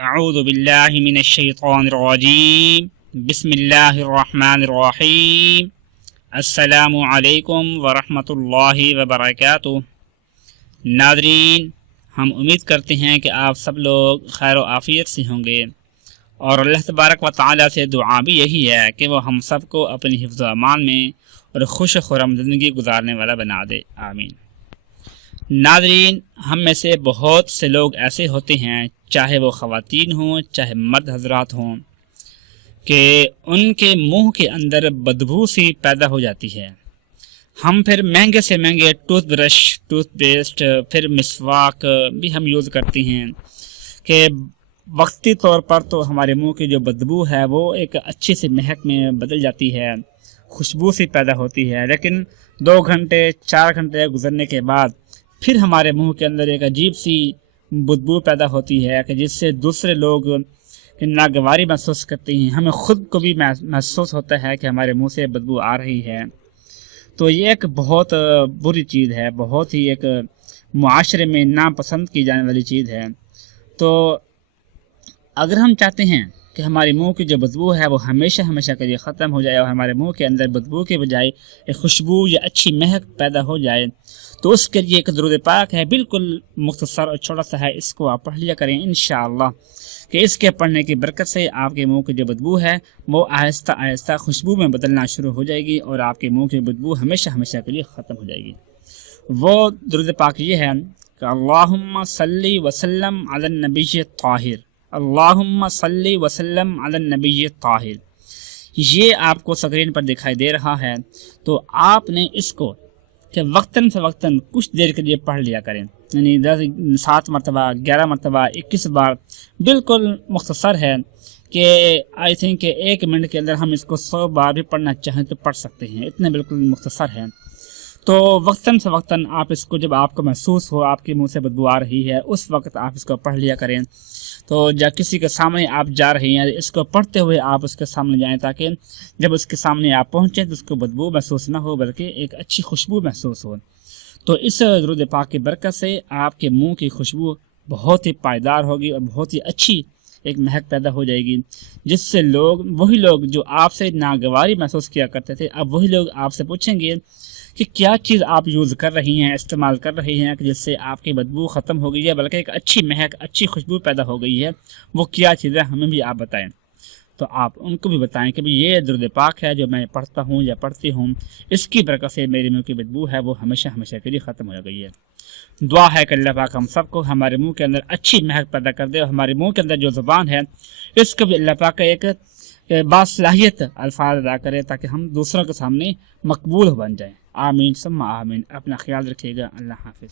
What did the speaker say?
اعوذ باللہ من الشیطان الرجیم بسم اللہ الرحمن الرحیم السلام علیکم ورحمۃ اللہ وبرکاتہ ناظرین، ہم امید کرتے ہیں کہ آپ سب لوگ خیر و عافیت سے ہوں گے۔ اور اللہ تبارک و تعالیٰ سے دعا بھی یہی ہے کہ وہ ہم سب کو اپنی حفظ و امان میں اور خوش خرم زندگی گزارنے والا بنا دے۔ آمین۔ ناظرین، ہم میں سے بہت سے لوگ ایسے ہوتے ہیں، چاہے وہ خواتین ہوں، چاہے مرد حضرات ہوں، کہ ان کے منہ کے اندر بدبو سی پیدا ہو جاتی ہے۔ ہم پھر مہنگے سے مہنگے ٹوتھ برش، ٹوتھ پیسٹ، پھر مسواک بھی ہم یوز کرتے ہیں۔ کہ وقتی طور پر تو ہمارے منہ کی جو بدبو ہے، وہ ایک اچھی سی مہک میں بدل جاتی ہے، خوشبو سی پیدا ہوتی ہے۔ لیکن دو گھنٹے، چار گھنٹے گزرنے کے بعد پھر ہمارے منہ کے اندر ایک عجیب سی بدبو پیدا ہوتی ہے کہ جس سے دوسرے لوگ ناگواری محسوس کرتے ہیں۔ ہمیں خود کو بھی محسوس ہوتا ہے کہ ہمارے منہ سے بدبو آ رہی ہے۔ تو یہ ایک بہت بری چیز ہے، بہت ہی ایک معاشرے میں ناپسند کی جانے والی چیز ہے۔ تو اگر ہم چاہتے ہیں کہ ہمارے منہ کی جو بدبو ہے وہ ہمیشہ ہمیشہ کے لیے ختم ہو جائے اور ہمارے منہ کے اندر بدبو کے بجائے ایک خوشبو یا اچھی مہک پیدا ہو جائے۔ تو اس کے لیے ایک درود پاک ہے، بالکل مختصر اور چھوٹا سا ہے، اس کو آپ پڑھ لیا کریں انشاءاللہ۔ کہ اس کے پڑھنے کی برکت سے آپ کے منہ کی جو بدبو ہے، وہ آہستہ آہستہ خوشبو میں بدلنا شروع ہو جائے گی اور آپ کے منہ کی بدبو ہمیشہ ہمیشہ کے لیے ختم ہو جائے گی۔ وہ درود پاک یہ ہے کہ اللہم صلی وسلم علی النبی طاہر اللہم صلی وسلم علی النبی طاہر۔ یہ آپ کو سکرین پر دکھائی دے رہا ہے، تو آپ نے اس کو کہ وقتاً فوقتاً کچھ دیر کے لیے پڑھ لیا کریں۔ یعنی دس، سات مرتبہ، گیارہ مرتبہ، اکیس بار بالکل مختصر ہے کہ آئی تھنک کہ ایک منٹ کے اندر ہم اس کو سو بار بھی پڑھنا چاہیں تو پڑھ سکتے ہیں۔ اتنے بالکل مختصر ہے تو وقتاً فوقتاً آپ اس کو جب آپ کو محسوس ہو، آپ کی منہ سے بدبو آ رہی ہے، اس وقت آپ اس کو پڑھ لیا کریں۔ تو جب کسی کے سامنے آپ جا رہے ہیں، اس کو پڑھتے ہوئے آپ اس کے سامنے جائیں تاکہ جب اس کے سامنے آپ پہنچیں تو اس کو بدبو محسوس نہ ہو، بلکہ ایک اچھی خوشبو محسوس ہو۔ تو اس درود پاک کی برکت سے آپ کے منہ کی خوشبو بہت ہی پائیدار ہوگی اور بہت ہی اچھی ایک مہک پیدا ہو جائے گی۔ جس سے لوگ، وہی لوگ جو آپ سے ناگواری محسوس کیا کرتے تھے، اب وہی لوگ آپ سے پوچھیں گے کہ کیا چیز آپ یوز کر رہی ہیں، استعمال کر رہی ہیں جس سے آپ کی بدبو ختم ہو گئی ہے، بلکہ ایک اچھی مہک، اچھی خوشبو پیدا ہو گئی ہے۔ وہ کیا چیز ہے ہمیں بھی آپ بتائیں۔ تو آپ ان کو بھی بتائیں کہ یہ درد پاک ہے جو میں پڑھتا ہوں یا پڑھتی ہوں، اس کی برکت سے میری منہ کی بدبو ہے، وہ ہمیشہ ہمیشہ کے لیے ختم ہو گئی ہے۔ دعا ہے کہ اللہ پاک ہم سب کو ہمارے منہ کے اندر اچھی مہک پیدا کر دے اور ہمارے منہ کے اندر جو زبان ہے، اس کو بھی اللہ پاک کا ایک باصلاحیت الفاظ ادا کرے تاکہ ہم دوسروں کے سامنے مقبول بن جائیں۔ آمین سم آمین۔ اپنا خیال رکھیے گا۔ اللہ حافظ۔